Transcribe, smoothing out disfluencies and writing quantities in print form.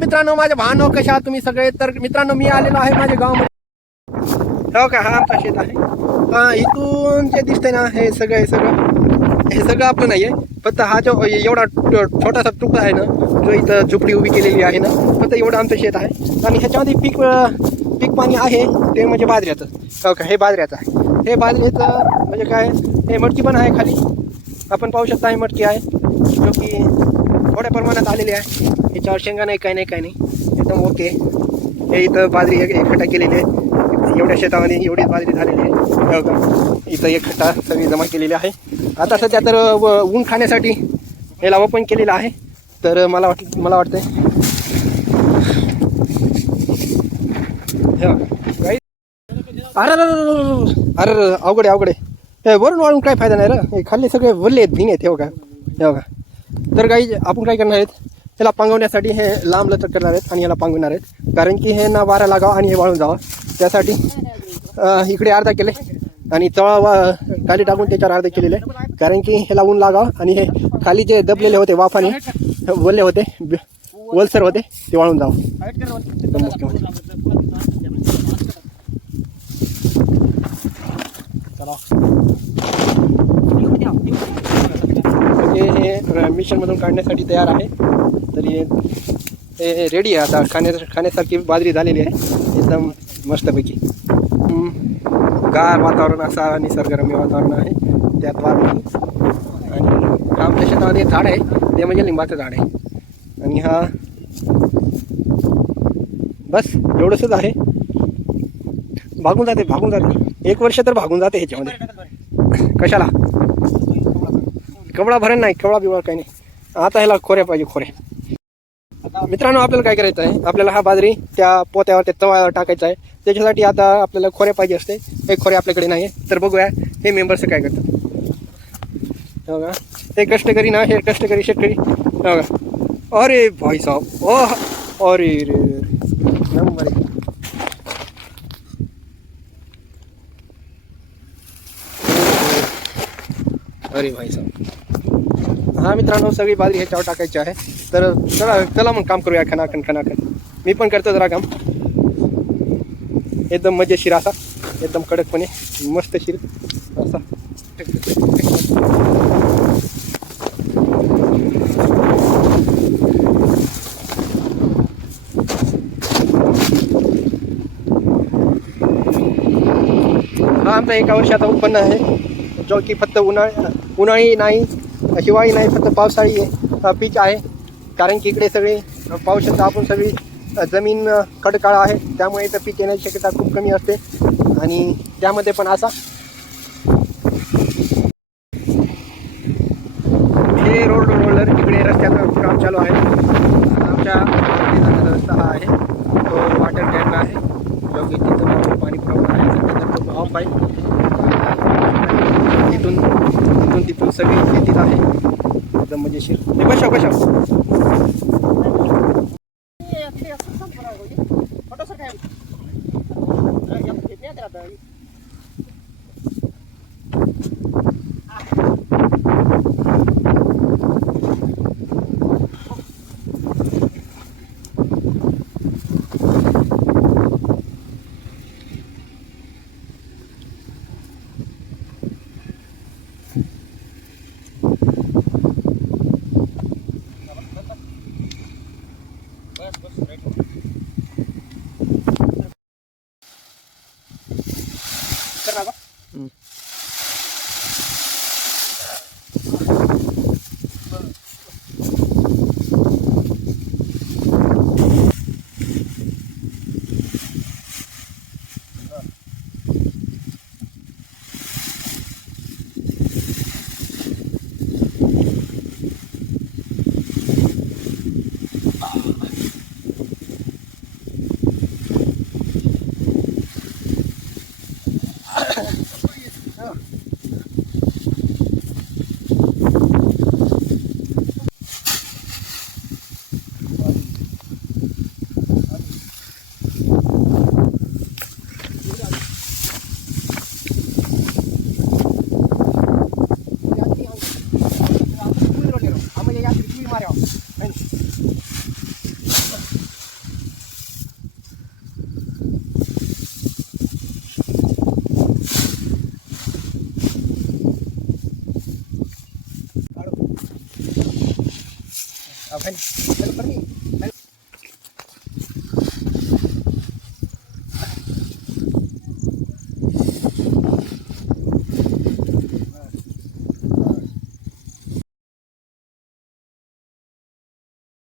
मित्रांनो, माझ्या भानो कशा आहात तुम्ही सगळे. तर मित्रांनो, मी आलेलो आहे माझ्या गावामध्ये. हो का, हा आमचा शेत आहे. हा, इथून जे दिसतंय ना, हे सगळं आपलं नाहीये. फक्त हा जो एवढा छोटासा तुकडा आहे ना, जो इथं झुपडी उभी केलेली आहे ना, फक्त एवढं आमचं शेत आहे. आणि ह्याच्यामध्ये पीक पाणी आहे ते म्हणजे बाजऱ्याचं. हो का, हे बाजऱ्याचं आहे. हे बाजऱ्याचं म्हणजे काय, हे मटकी पण आहे खाली, आपण पाहू शकता. हे मटकी आहे जो की थोड्या प्रमाणात आलेली आहे. याच्यावर शेंगा नाही, काय नाही, एकदम ओके. हे इथं बाजरी एक खड्डा केलेली आहे. एवढ्या शेतामध्ये एवढीच बाजरी झालेली आहे. हो का, इथं एक खड्डा सगळी जमा केलेली आहे. आता सध्या तर ऊन खाण्यासाठी याला ओपन केलेलं आहे. तर मला वाटतंय अरे अवघड आहे. हे वरून वाळून काय फायदा नाही रे. खाल्ले सगळे वल्ले आहेत, भिंग आहेत. हो का. तर काही आपण काय करणार आहेत, याला पांगवण्यासाठी हे लांब लचक करणार आहेत आणि याला पांगवणार आहेत. कारण की हे ना वारा लागावं आणि हे वाळून जावं, त्यासाठी इकडे अर्धा केले आणि तळा खाली टाकून त्याच्यावर अर्धा केलेले. कारण की ह्याला ऊन लागावं आणि हे खाली जे दबलेले होते वाफाने वल्ले होते, वलसर होते, ते वाळून जावं. एकदम मुख्य हे मिशनमधून काढण्यासाठी तयार आहे. तरी हे रेडी आहे आता. खाण्यासारखी बाजरी झालेली आहे एकदम मस्तपैकी. गार वातावरण असा निसर्गरम्य वातावरण आहे, त्यात वार नाही. आणि आमच्या शेतामध्ये झाड आहे ते म्हणजे लिंबाचं झाड आहे. आणि हा बस एवढंच आहे. भागून जाते 1 वर्ष तर भागून जाते ह्याच्यामध्ये. कशाला कवळा भरण नाही, कवळा बिवळा काही नाही. आता ह्याला खोऱ्या पाहिजे, खोऱ्या. मित्रांनो, आपल्याला काय करायचं आहे, आपल्याला हा बाजरी त्या पोत्यावर त्या तव्यावर टाकायचा आहे. त्याच्यासाठी आता आपल्याला खोऱ्या पाहिजे असते. हे खोऱ्या आपल्याकडे नाही आहे. तर बघूया हे मेंबर्स काय करतात. हो का, हे कष्टकरी ना, हे कष्टकरी शेतकरी. हो का, अरे भाई साहब, अरे रे नंबर. अरे भाई साहब. हा मित्रांनो, सगळी बाजरी ह्याच्यावर टाकायची आहे. तर चला मग काम करूया खनाखन. मी पण करतो जरा काम. एकदम मजेशीर असा, एकदम कडकपणे मस्त शिर असा. हा आमचा 1 वर्षाचा उत्पन्न आहे, जो की फक्त उन्हाळी नाही, हिवाळी नाही, फक्त पावसाळी पीक आहे. कारण की इकडे सगळे पाहू शकता आपण, सगळी जमीन खडकाळ आहे, त्यामुळे इथं पीक येण्याची शक्यता खूप कमी असते. आणि त्यामध्ये पण असा हे रोलर इकडे रस्त्याचं काम चालू आहे. आमच्या रस्ता हा आहे, तो वॉटर टँक आहे, जो की तिथं पाणी पुरवठा आहे. सध्या तर तो ऑफ आहे. तिथून सगळी शेतीत आहे, एकदम मजेशीर. बसा खाली.